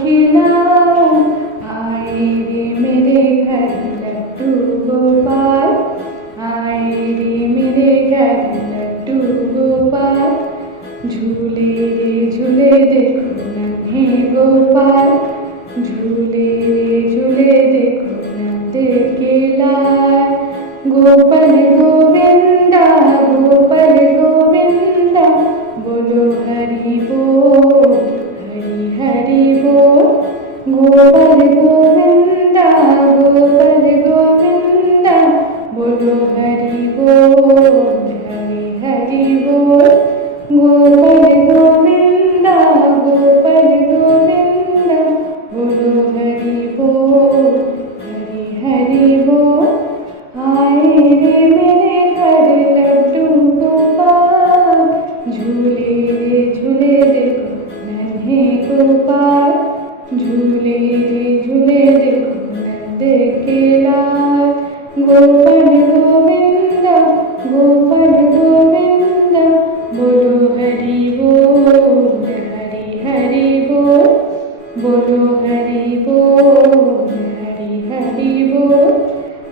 खिलाऊं। आए रे मेरे घर लड्डू गोपाल, आए रे मेरे घर लड्डू गोपाल। झूले रे झूले देखो नन्हे गोपाल, झूले रे झूले देखो नंद के लाल। गोपाल गोविंदा गोपाल गोविंदा, बोलो हरि बोल हरि हरि बोल। गोपाल गोविंदा गोपाल गोविंदा, बोलो हरि बोल हरि हरि बोल। गोपाल गोविंदा गोपाल गोविंदा, बोलो हरि बोल हरि हरि बोल। आए रे मेरे घर लड्डू गोपाल, झूले रे झूले देखो नन्हे गोपाल, झूले रे झूले देखो नंद के लाल। गोपाल गोविंदा गोपाल गोविंदा, बोलो हरि बोल हरि हरि बोल। बोलो हरि बोल हरि हरि बोल।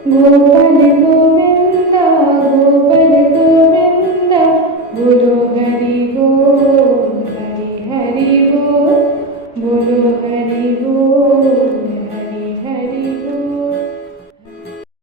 गोपाल गोविंदा गोपाल गोविंदा, बोलो हरि बोल हरि हरि बोल। बोलो हरि बोल।